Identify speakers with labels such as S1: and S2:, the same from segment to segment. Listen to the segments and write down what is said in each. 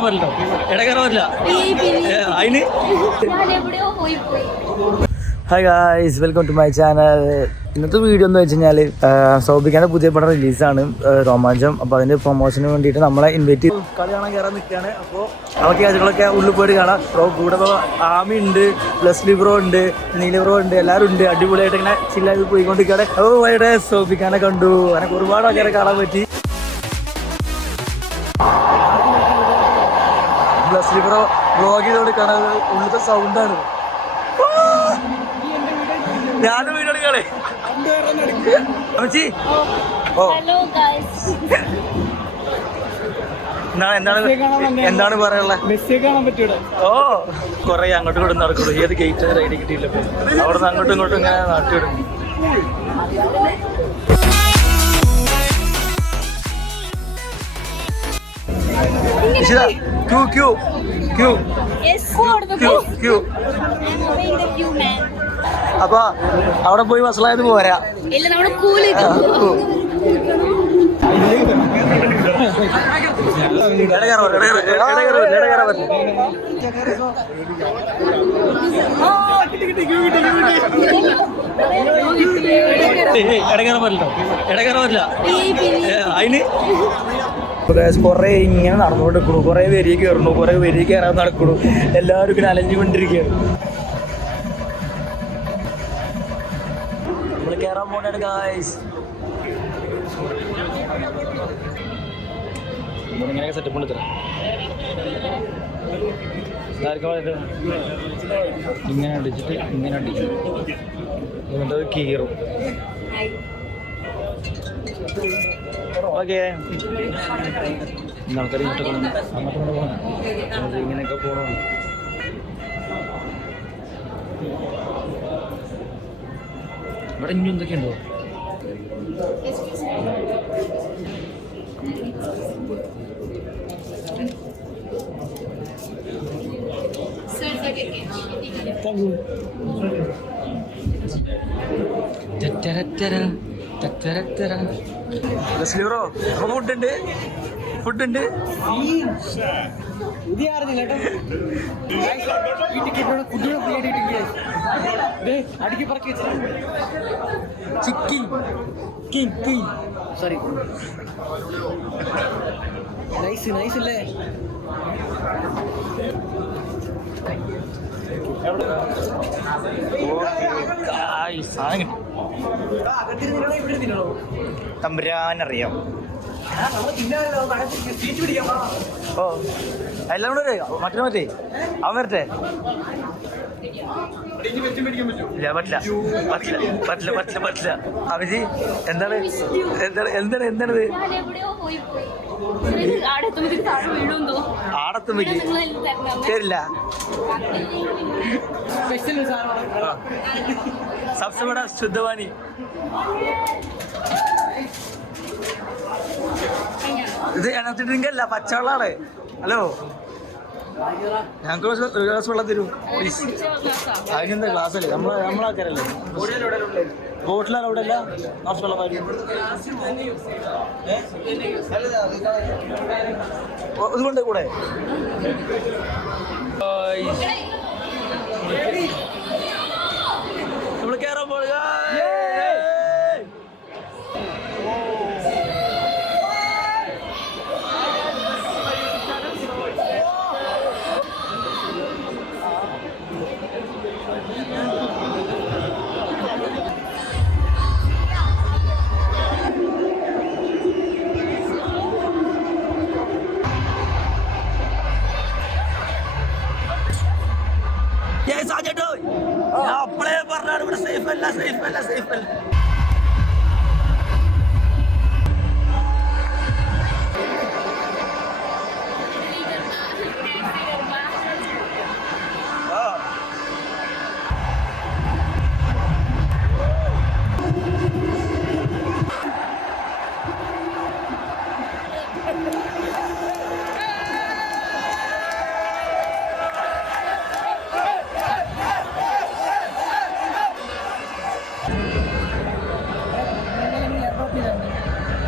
S1: പറ്റില്ല ഇടകയറാൻ പറ്റില്ല ഏ, അതിന്?
S2: ഞാൻ എവിടെയോ പോയി പോയി.
S1: Hi guys welcome to my channel ഇന്നത്തെ വീഡിയോ എന്ന് വെച്ച് കഴിഞ്ഞാൽ സൗബിക്കാന്റെ പുതിയ പടം റിലീസാണ് രോമാഞ്ചം. അപ്പോൾ അതിന്റെ പ്രൊമോഷന് വേണ്ടിയിട്ട് നമ്മളെ ഇൻവൈറ്റ് കളി കാണാൻ കയറാൻ നിൽക്കുകയാണ് അപ്പോൾ അവർക്ക് കാര്യങ്ങളൊക്കെ ഉള്ളിൽ പോയിട്ട് കാണാം. അപ്പോൾ കൂടെ ആമി ഉണ്ട് പ്ലസ് ബ്രോ ഉണ്ട് നീലിബ്രോ ഉണ്ട് എല്ലാവരും ഉണ്ട്. അടിപൊളിയായിട്ട് ഇങ്ങനെ ചില്ലായി പോയിക്കൊണ്ടിരിക്കുകയാണ് ഓ ഇവിടെ സൗബിക്കാനെ കണ്ടു. എനിക്ക് ഒരുപാട് ആൾക്കാരെ കാണാൻ പറ്റി. പ്ലസ് ബ്രോ ചെയ്തോണ്ട് കാണാൻ ഉള്ളിലത്തെ സൗണ്ടാണ് ഞാനും വീഡിയോ എടുക്കാളെ അമ്മച്ചി. ഓ.
S2: ഹലോ ഗൈസ്
S1: എന്താണ് എന്താണ് എന്താണ് പറയാനുള്ളത് ഓ. കൊറേ അങ്ങോട്ടും ഇങ്ങോട്ടും നടക്കുള്ളൂ. ഏത് ഗേറ്റ് ഐഡി കിട്ടിയില്ല അവിടെ നിന്ന് അങ്ങോട്ടും ഇങ്ങോട്ടും ഇങ്ങനെ നാട്ടിവിടും Ishita queue queue queue queue queue അപ്പൊ അവിടെ പോയി വസലായത് പോരാ. അതിന് കുറേ ഇങ്ങനെ നടന്നുകൊണ്ട് നിൽക്കണു കുറേ പേര് കയറണു കുറേ പേര് കയറാൻ നടക്കണു എല്ലാവരും ഇങ്ങനെ അലഞ്ഞുകൊണ്ടിരിക്കുകയാണ്. പോകണാണ് ഗായ്സ് ഇങ്ങനെയൊക്കെ സെറ്റപ്പ് ഉണ്ട് ഇങ്ങനെ അടിച്ചിട്ട് ഇങ്ങനെ അടിക്കും. എന്നിട്ട് കീറും. ഓക്കെ. ആൾക്കാർ ഇങ്ങോട്ട് പോകണം. അങ്ങോട്ട് പോകണം. ഇങ്ങനെയൊക്കെ പോകണം. ഇവിടെ ഇനി എന്തൊക്കെയുണ്ടോ? ബ്രോ? നമുക്ക് ഫുഡ് ഉണ്ട്. ഫുഡ് ഉണ്ട്.
S3: ഇത് ആയിരുന്നില്ല കേട്ടോ? ഫുഡിനോട് ഫ്രീ ആയിട്ട് അടുക്കി പറക്കി വെച്ചിട്ടുണ്ട്
S1: chicken. King king
S3: sorry nice nice അല്ലേ?
S1: തമ്പുരാനറിയാം. ഓ എല്ലാം കൂടെ മറ്റേ മറ്റേ അവൻ വരട്ടെ. ഇല്ല പറ്റില്ല. പറ്റില്ല പറ്റില്ല പറ്റില്ല പറ്റില്ല. അഭിജി എന്താണ്? എന്താണ് എന്താണ് എന്താണിത് ആടത്തുമ്പക്ക് തരില്ല സബ്സെ ബഡ ശുദ്ധവാണി. ഇത് എനർജി ഡ്രിങ്ക് അല്ല പച്ചവെള്ളാണ്. ഹലോ. ഞങ്ങൾക്ക് ഒരു ഗ്ലാസ് വെള്ളം തരൂ പ്ലീസ് അതിനെന്താ ഗ്ലാസ് അല്ലേ? നമ്മളെ നമ്മളാക്കാരല്ലേ ബോട്ടിലാണ് അവിടെ അല്ല ഗ്ലാസ് വെള്ളം ഇതുകൊണ്ട് കൂടെ? പറഞ്ഞിട്ടോ ഞാൻ അപ്പളേ പറഞ്ഞാണ് ഇവിടെ
S2: സേഫ് അല്ല സേഫ് അല്ല സേഫ് അല്ല.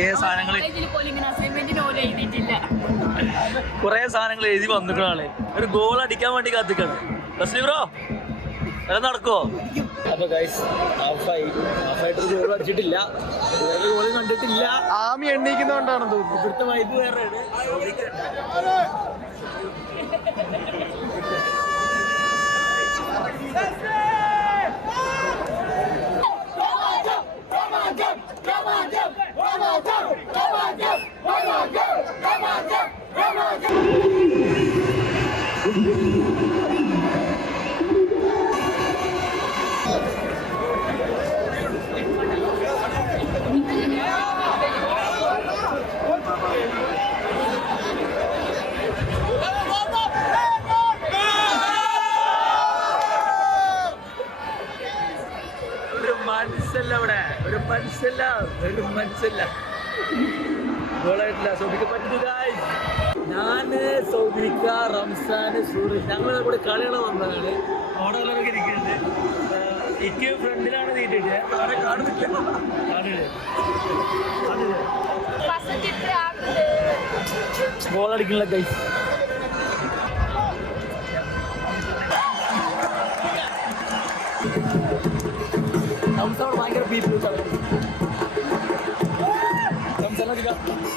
S1: കുറേ സാധനങ്ങൾ കുറേ സാധനങ്ങൾ എഴുതി വന്നിട്ടുള്ള ആളെ. ഒരു ഗോൾ അടിക്കാൻ വേണ്ടി കാത്തിക്കാണ്. ബ്രോ അത് നടക്കോ അപ്പൊ ഗൈസ് ഹാഫായി ഹാഫായിട്ട് ഗോൾ അടിച്ചിട്ടില്ല. വേറെ ഗോൾ കണ്ടിട്ടില്ല.
S3: ആമി എണ്ണീക്കുന്നോണ്ടാണെന്ന് തോന്നുന്നു.
S1: ഇവിടുത്തെ വൈബ് വേറെ ഒരു മനസ്സല്ല അവിടെ ഒരു മനസ്സല്ല ഞാൻ സൗബിക്ക റംസാന് സൂരജ് ഞങ്ങൾ കൂടെ കളികളെ വന്നതാണ്. അവിടെ ഉള്ളവരൊക്കെ ഇരിക്കുന്നത് എനിക്ക് ഫ്രണ്ടിലാണ് നീട്ടിട്ട്. അവിടെ കാണുന്നില്ല. ഗൈസ് റംസാൻ ഭയങ്കര പീപ്പിൾ റംസാൻ Obrigado.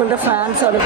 S3: റോഹുലിന്റെ ഫാൻസ് ആണ്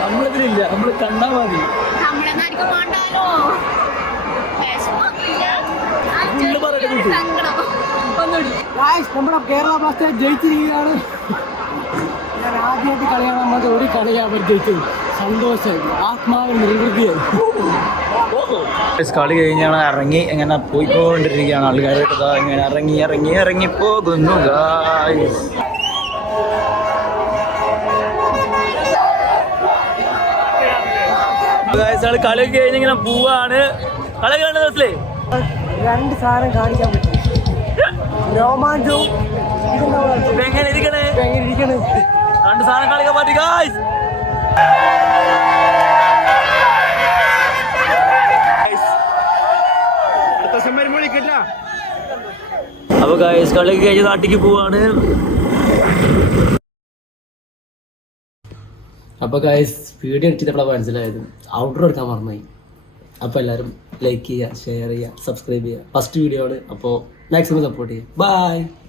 S1: നമ്മളിതിലില്ല നമ്മൾ കണ്ടാ മതി.
S3: നമ്മുടെ കേരള ബ്ലാസ്റ്റേഴ്സ് ജയിച്ചിരിക്കുകയാണ്. ഞാൻ ആദ്യമായിട്ട് കളിയാണ്. നമ്മൾ ഒരു കളിയാണ് അവർ ജയിച്ചത്. സന്തോഷമായി ആത്മാവ് നിർവൃത്തിയായി
S1: കളി കഴിഞ്ഞാണ് ഇറങ്ങി ഇങ്ങനെ പോയിക്കൊണ്ടിരിക്കുകയാണ്. ആൾക്കാരുടെ ഇങ്ങനെ ഇറങ്ങി ഇറങ്ങി ഇറങ്ങി പോകുന്നു കളി കഴിഞ്ഞ് ഇങ്ങനെ പോവാണ്. കളി കണ്ട ദിവസത്തിലേ
S3: രണ്ട് സാധനം കാണിക്കാൻ പറ്റും. രോമാഞ്ചവും
S1: എങ്ങനെ ഇരിക്കണേ?
S3: എങ്ങനെ ഇരിക്കണേ?
S1: രണ്ട് സാധനം കാണിക്കാൻ പറ്റി. അപ്പൊ ഗായസ് കളി കഴിഞ്ഞ് നാട്ടിക്ക് പോവാണ്.
S3: അപ്പോൾ ഗായ്സ് സ്പീഡ് എടുത്തിട്ടപ്പോഴാണ് മനസ്സിലായത്. ഔട്ടർ എടുക്കാൻ പറഞ്ഞായി അപ്പോൾ എല്ലാവരും ലൈക്ക് ചെയ്യുക ഷെയർ ചെയ്യുക സബ്സ്ക്രൈബ് ചെയ്യുക. ഫസ്റ്റ് വീഡിയോ ആണ്. അപ്പോൾ മാക്സിമം സപ്പോർട്ട് ചെയ്യുക. ബൈ